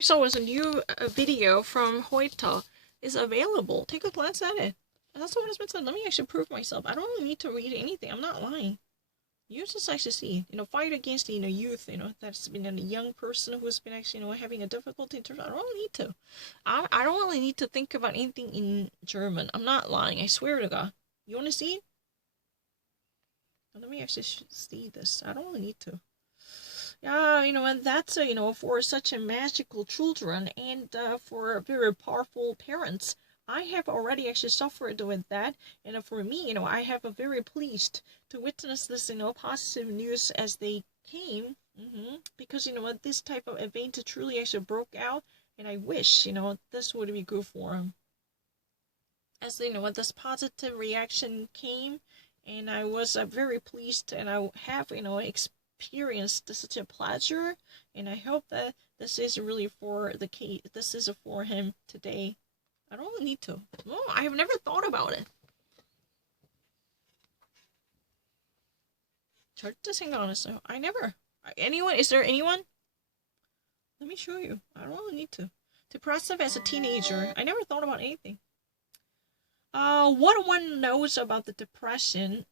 So as a new video from Hoita is available. Take a glance at it. And that's what has been said. Let me actually prove myself. I don't really need to read anything. I'm not lying. You just actually see, fight against, youth, that's been a young person who's been actually, having a difficulty in terms. I don't really need to. I don't really need to think about anything in German. I'm not lying. I swear to God. You want to see it? Let me actually see this. I don't really need to. Yeah, and that's, for such a magical children and for very powerful parents. I have already actually suffered with that, and for me, I have a very pleased to witness this, positive news as they came, because, what this type of event truly actually broke out, and I wish, this would be good for them. As, this positive reaction came, and I was very pleased, and I have, experienced such a pleasure, and I hope that this is really for the case. This is for him today. I don't need to. No, I have never thought about it. 절대 생각 안 했어요. I never. Anyone? Is there anyone? Let me show you. I don't really need to. Depressive as a teenager. I never thought about anything. What one knows about the depression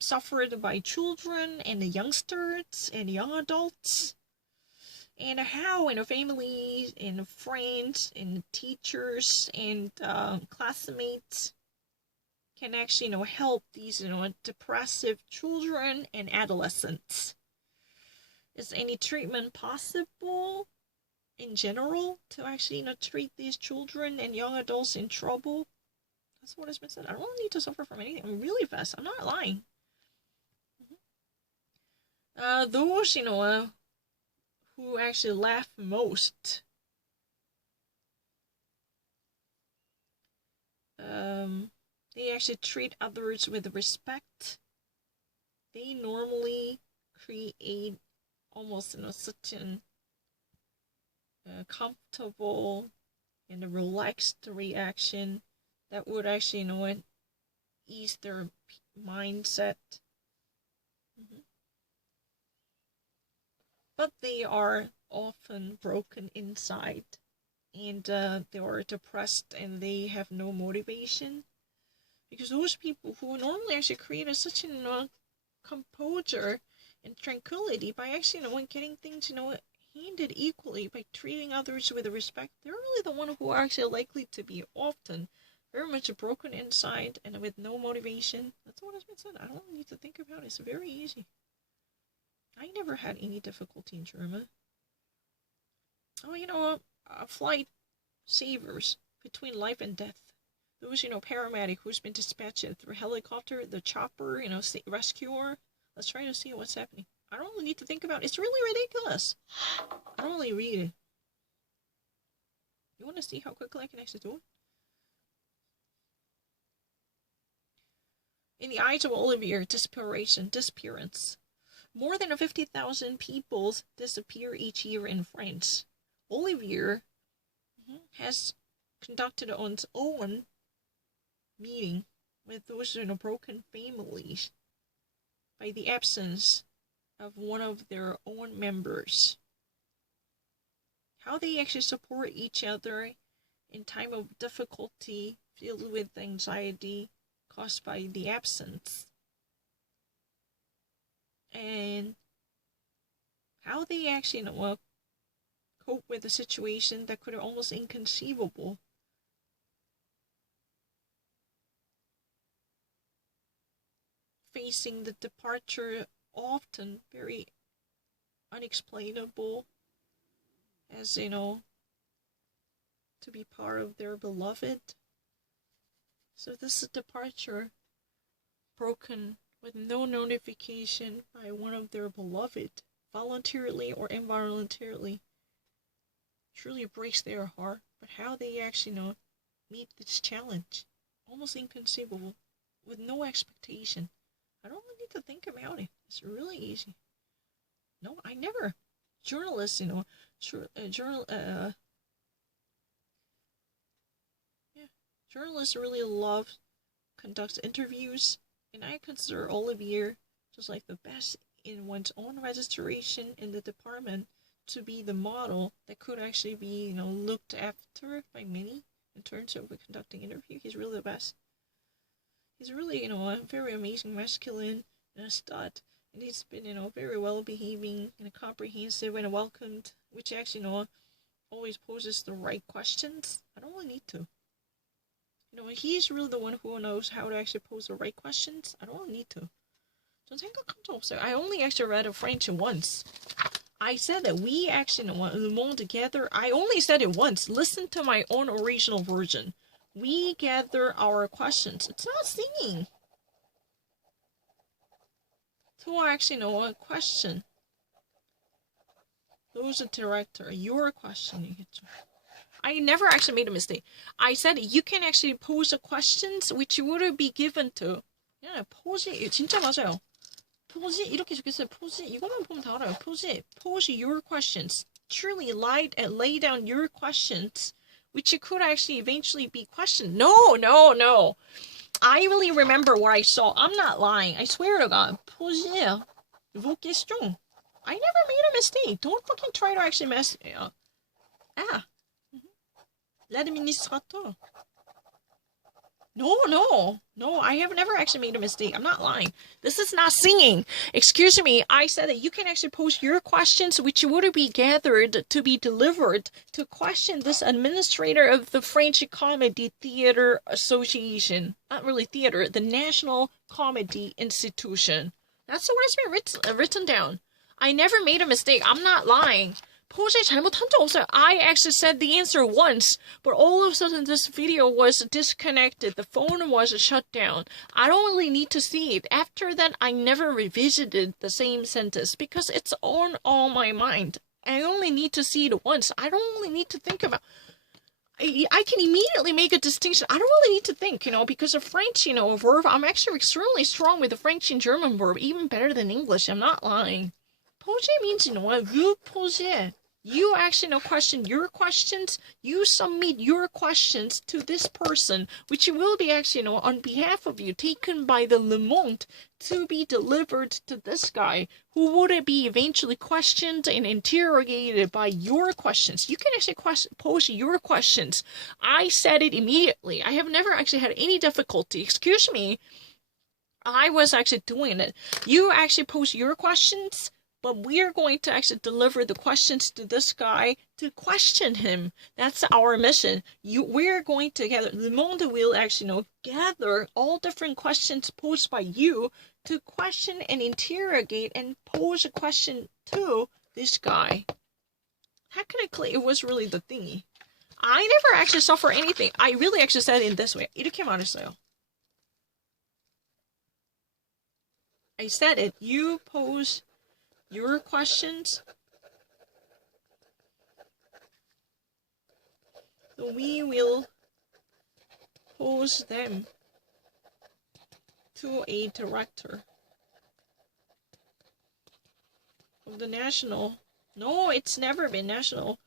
suffered by children and the youngsters and young adults, and how families and friends and teachers and classmates can actually help these depressive children and adolescents. Is any treatment possible in general to actually treat these children and young adults in trouble? That's what has been said. I don't need to suffer from anything. I'm really fast. I'm not lying. Those who actually laugh most, they actually treat others with respect. They normally create almost such an comfortable and a relaxed reaction that would actually ease their mindset. But they are often broken inside, and they are depressed, and they have no motivation, because those people who normally actually create such a composure and tranquility by actually getting things handed equally, by treating others with respect, they're really the one who are actually likely to be often very much broken inside and with no motivation. That's what has been said. I don't need to think about it. It's very easy. I never had any difficulty in German. Oh, flight savers between life and death. Those, paramedic who's been dispatched through helicopter, the chopper, rescuer. Let's try to see what's happening. I don't really need to think about it. It's really ridiculous. I don't really read it. You want to see how quickly I can actually do it? In the eyes of Olivier, disappearance. More than 50,000 people disappear each year in France. Olivier has conducted on its own meeting with those broken families by the absence of one of their own members. How they actually support each other in time of difficulty filled with anxiety caused by the absence. And how they actually cope with a situation that could be almost inconceivable. Facing the departure often very unexplainable, as to be part of their beloved. So this departure broken with no notification by one of their beloved, voluntarily or involuntarily, truly breaks their heart. But how they actually meet this challenge, almost inconceivable, with no expectation. I don't really need to think about it. It's really easy. No, I never. Journalists, journalists really love conduct interviews, and I consider Olivier just like the best in one's own registration in the department to be the model that could actually be, looked after by many in terms of conducting interview. He's really the best. He's really, a very amazing masculine and a stud. And he's been, very well behaving and comprehensive and welcomed, which actually, always poses the right questions. I don't really need to. He's really the one who knows how to actually pose the right questions. I don't really need to. 전 생각한 적 없어요. I only actually read a French once. I said that we actually Le Monde together. I only said it once. Listen to my own original version. We gather our questions. It's not singing. To actually know a question. Who's the director? Your question. I never actually made a mistake. I said you can actually pose the questions which would be given to. Yeah, pose. 진짜 맞아요. Pose 이렇게 적혔어요. Pose 이것만 보면 다 알아요. Pose your questions. Truly lay down your questions, which could actually eventually be questioned. No. I really remember what I saw. I'm not lying. I swear to God. Pose vos questions. I never made a mistake. Don't fucking try to actually mess me up. L'administrateur. No, I have never actually made a mistake. I'm not lying. This is not singing. Excuse me, I said that you can actually post your questions which would be gathered to be delivered to question this administrator of the French Comedy Theater Association. Not really theater, the National Comedy Institution. That's what has been written down. I never made a mistake. I'm not lying. 포즈 잘못한 적 없어요. I actually said the answer once, but all of a sudden this video was disconnected. The phone was shut down. I don't really need to see it. After that, I never revisited the same sentence because it's on all my mind. I only need to see it once. I don't really need to think about. I can immediately make a distinction. I don't really need to think, because of French, verb. I'm actually extremely strong with the French and German verb, even better than English. I'm not lying. Pose means, vous posez. You actually question your questions. You submit your questions to this person, which will be actually, on behalf of you, taken by the Le Monde to be delivered to this guy, who would be eventually questioned and interrogated by your questions. You can actually pose your questions. I said it immediately. I have never actually had any difficulty. Excuse me. I was actually doing it. You actually pose your questions. But we're going to actually deliver the questions to this guy to question him. That's our mission. We're going to gather. Le Monde will actually, gather all different questions posed by you to question and interrogate and pose a question to this guy. Technically, it was really the thingy. I never actually suffer anything. I really actually said it in this way. 이렇게 말했어요. I said it. You pose your questions, so we will pose them to a director of the National. No, it's never been National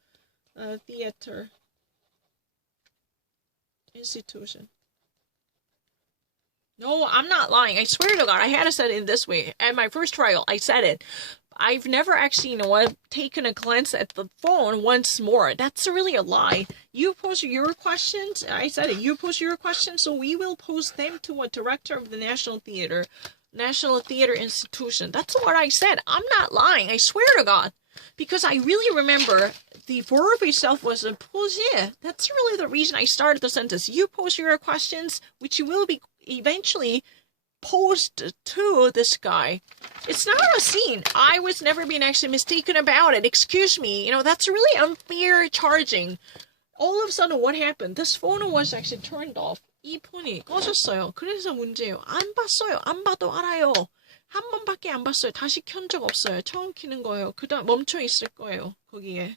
Theater Institution. No, I'm not lying. I swear to God, I had to say it in this way. At my first trial, I said it. I've never actually, taken a glance at the phone once more. That's really a lie. You pose your questions. I said it. You pose your questions, so we will pose them to a director of the National Theater Institution. That's what I said. I'm not lying. I swear to God. Because I really remember the verb itself was a poser. That's really the reason I started the sentence. You pose your questions, which will be eventually posed to this guy. It's not a scene. I was never being actually mistaken about it. Excuse me. That's really unfair charging. All of a sudden, what happened? This phone was actually turned off. 이 폰이 꺼졌어요. 그래서 문제예요. 안 봤어요. 안 봐도 알아요. 한 번밖에 안 봤어요. 다시 켠 적 없어요. 처음 켜는 거예요. 그다음 멈춰 있을 거예요. 거기에.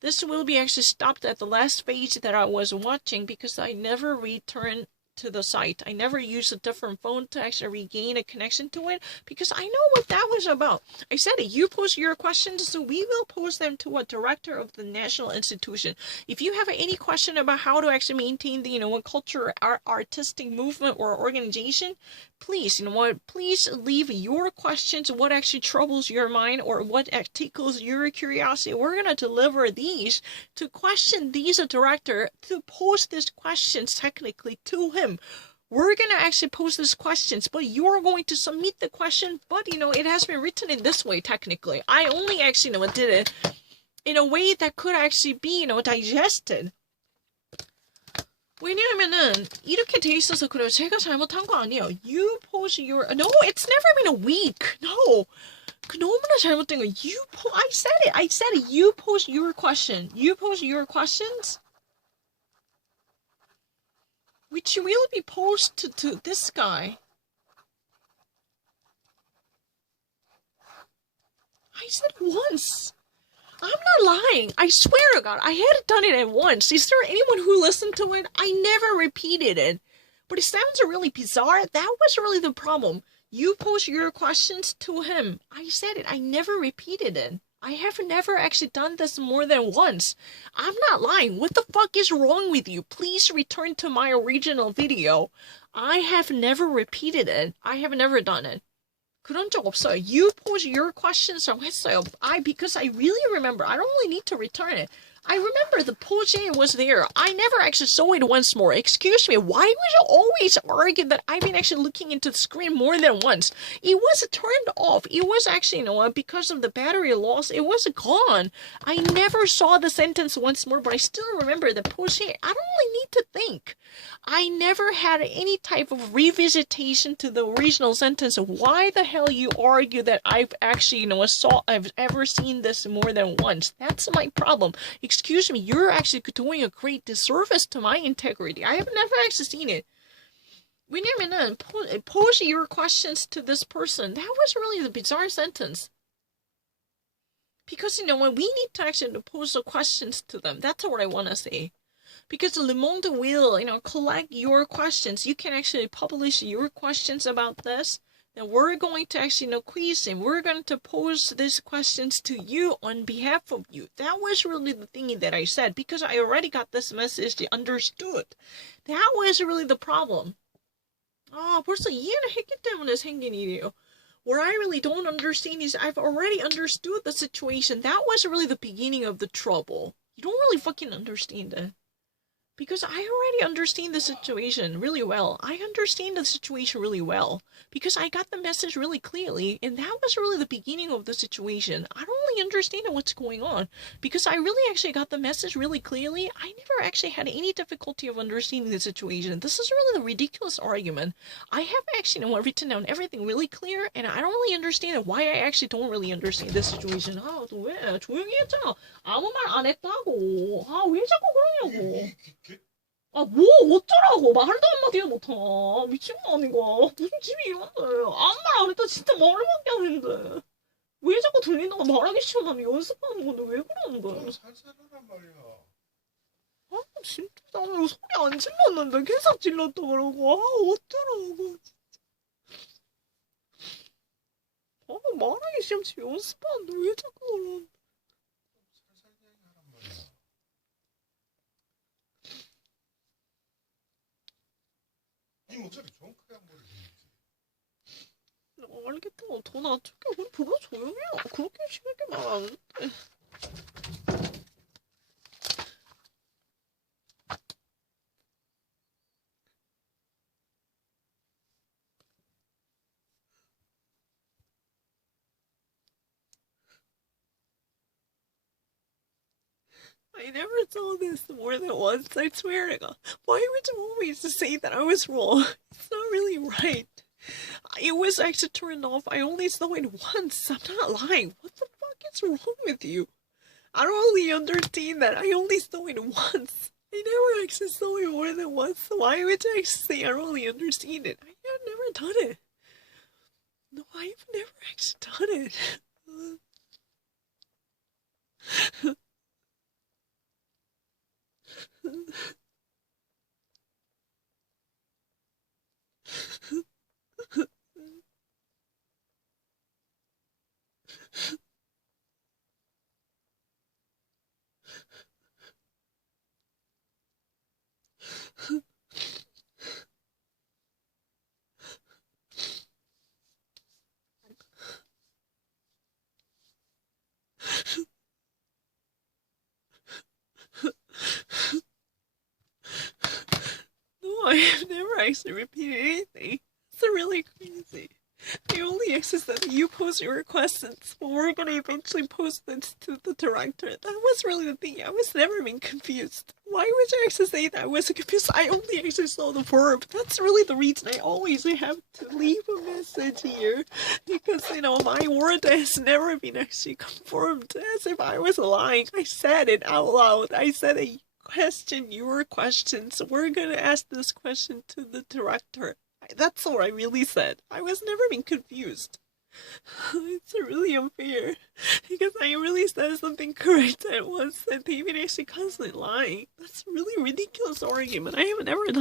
This will be actually stopped at the last page that I was watching because I never returned to the site. I never used a different phone to actually regain a connection to it because I know what that was about. I said it, you post your questions, so we will post them to a director of the national institution. If you have any question about how to actually maintain the, a culture, artistic movement or organization, please, please leave your questions, what actually troubles your mind or what tickles your curiosity. We're going to deliver these to question these director to post these questions technically to him. We're gonna actually post these questions, but you're going to submit the question, but it has been written in this way technically. I only actually did it in a way that could actually be digested. 왜냐하면은 이렇게 돼 있어서 그래요. 제가 잘못한 거 아니에요. You post your no, it's never been a week. No. 그 너무나 잘못된 거. I said it. You post your question. You post your questions. Which will be posted to this guy. I said once. I'm not lying. I swear to God, I had done it at once. Is there anyone who listened to it? I never repeated it. But it sounds really bizarre. That was really the problem. You post your questions to him. I said it. I never repeated it. I have never actually done this more than once. I'm not lying. What the fuck is wrong with you? Please return to my original video. I have never repeated it. I have never done it. 그런 적 없어요. You post your questions라고 했어요. Because I really remember. I don't really need to return it. I remember the posting was there. I never actually saw it once more. Excuse me, why would you always argue that I've been actually looking into the screen more than once? It was turned off. It was actually, because of the battery loss, it was gone. I never saw the sentence once more, but I still remember the posting. I don't really need to think. I never had any type of revisitation to the original sentence. Why the hell you argue that I've actually, I've ever seen this more than once? That's my problem. Excuse me, you're actually doing a great disservice to my integrity. I have never actually seen it. 왜냐면은, pose your questions to this person. That was really the bizarre sentence. Because, when we need to actually pose the questions to them, that's what I want to say. Because Le Monde will, collect your questions. You can actually publish your questions about this. Then we're going to actually quiz him. We're going to pose these questions to you on behalf of you. That was really the thing that I said because I already got this message understood. That was really the problem. 벌써 이해를 했기 때문에 생긴 일이에요. What I really don't understand is I've already understood the situation. That was really the beginning of the trouble. You don't really fucking understand it. Because I already understand the situation really well. I understand the situation really well. Because I got the message really clearly. And that was really the beginning of the situation. I don't really understand what's going on. Because I really actually got the message really clearly. I never actually had any difficulty of understanding the situation. This is really the ridiculous argument. I have actually written down everything really clear. And I don't really understand why I actually don't really understand the situation. 너 왜? 조용히 했잖아. 아무 말 안 했다고. 왜 자꾸 그러냐고. 뭐 어쩌라고 말도 한마디도 못하 미친 거 아닌가 무슨 집이 이런데 아무 말 안 했다 진짜 말밖에 안 했는데 왜 자꾸 들린다고 말하기 싫으면 연습하는 건데 왜 그러는 거야 살살하란 말이야 진짜 나는 소리 안 질렀는데 계속 질렀다 그러고 어쩌라고 말하기 싫으면 연습하는데 왜 자꾸 그러는데 이 목소리 정확하게 한 번에 들리지. 알겠다. 더 낮출게. 그럼 별로 조용히 해. 그렇게 심하게 말 안 했대. I never saw this more than once, I swear to God. Why would you always say that I was wrong? It's not really right. It was actually turned off. I only saw it once. I'm not lying. What the fuck is wrong with you? I don't really understand that. I only saw it once. I never actually saw it more than once. So why would you actually say I don't really understand it? I have never done it. No, I've never actually done it. I have never actually repeated anything. It's really crazy. I only actually said that you post your questions, but we're gonna eventually post this to the director. That was really the thing. I was never being confused. Why would you actually say that I wasn't confused? I only actually saw the verb. That's really the reason I always have to leave a message here. Because, my word has never been actually confirmed. As if I was lying. I said it out loud. I said a question, your question. So we're gonna ask this question to the director. That's all I really said. I was never being confused. It's really unfair. Because I really said something correct at once, and David actually constantly lying. That's a really ridiculous argument. I have never done